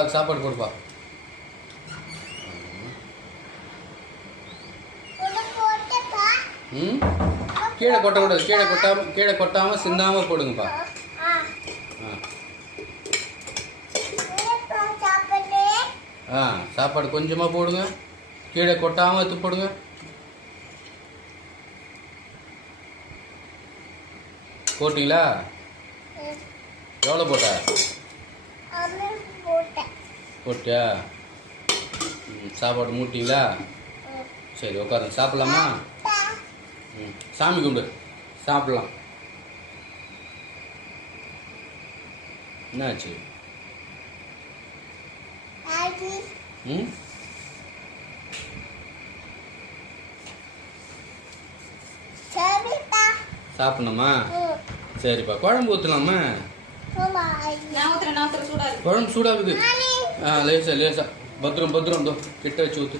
அப்பாவுக்கு சாப்பாடு கொடுப்பா. ம், கீழே கொட்டக்கூடாது. கீழே கொட்டாமல் சிந்தாமல் போடுங்கப்பா. ஆ, சாப்பாடு கொஞ்சமாக போடுங்க. கீழே கொட்டாமல் எடுத்து போடுங்க. போட்டிங்களா? எவ்வளோ போட்ட? போட்டியா? சாப்பாடு மூட்டிங்களா? சரி, உட்காருங்க. சாப்பிட்லாமா? ம், சாமி கும்பிடு. சாப்பிட்லாம். என்னாச்சு? ம், சாப்பிடணுமா? சரிப்பா. குழம்பு ஊற்றலாமா? குழம்பு சூடாகுது. லேசா பத்திரம் இதோ கிட்ட வச்சு ஊற்று.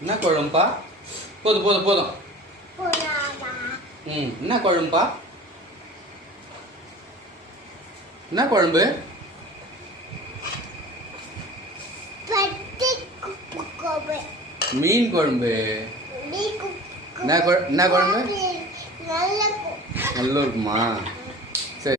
என்ன குழம்புப்பா? போதும். ம், என்ன குழம்புப்பா? என்ன குழம்பு? மீன் குழம்பு. என்ன குழம்பு? நல்லா இருக்குமா?